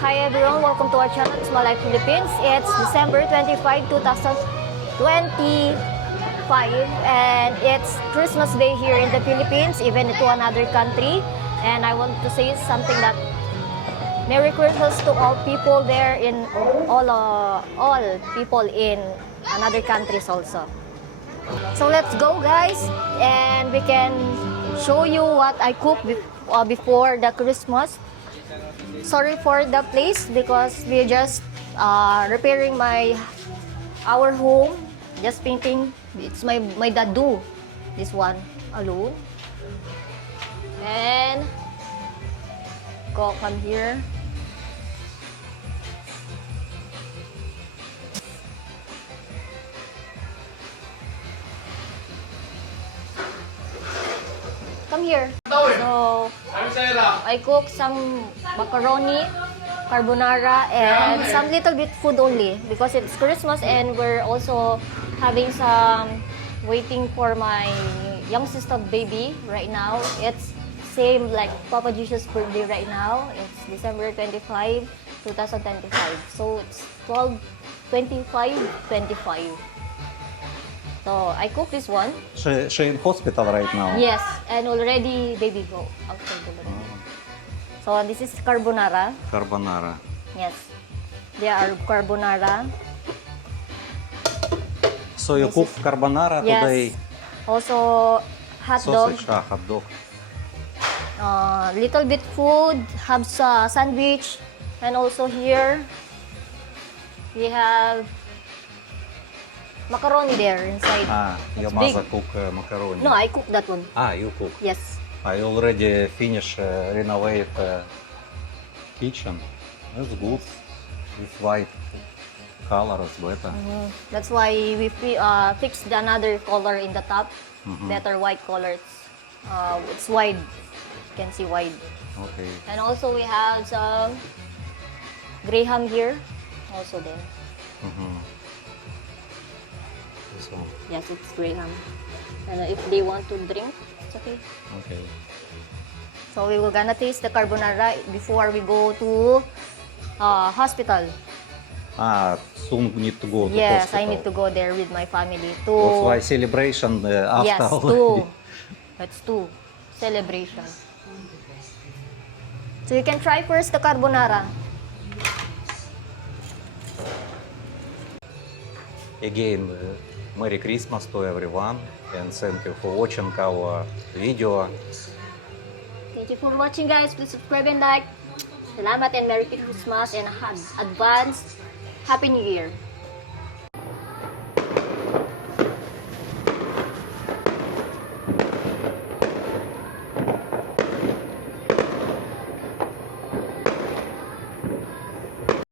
Hi everyone, welcome to our channel, It's My Life Philippines. It's December 25, 2025 and it's Christmas Day here in the Philippines, even to another country. And I want to say something that Merry Christmas to all people there in all people in another countries also. So let's go guys, and we can show you what I cooked before the Christmas. Sorry for the place because we're just repairing our home, just painting. It's my dadu, this one alone. And come here. Come here. So, I cook some macaroni, carbonara, and some little bit food only because it's Christmas and we're also having some waiting for my young sister baby right now. It's same like Papa Jesus' birthday right now. It's December 25, 2025. So, it's 12/25/25. So I cook this one. She in hospital right now? Yes, and already baby go outside already. So this is carbonara. Carbonara. Yes, they are carbonara. So you cook carbonara Yes. today? Also hot dog. Sausage, hot dog. Little bit food, have sandwich, and also here we have macaroni there inside. Your It's mother big. cook macaroni? No, I cook that one. You cook? Yes. I already finished renovate kitchen. That's good. With white color is better. That's why we fixed another color in the top. Better white color. It's wide. You can see wide. Okay. And also we have some graham here. Also there. This one. Yes, it's graham. And if they want to drink, it's okay. Okay. So we will gonna taste the carbonara before we go to hospital. Soon need to go to Yes, hospital. I need to go there with my family to. That's why celebration after Yes, already. That's two celebration. So you can try first the carbonara. Again, Merry Christmas to everyone and thank you for watching our video. Thank you for watching guys. Please subscribe and like. Salamat and Merry Christmas and advance Happy New Year.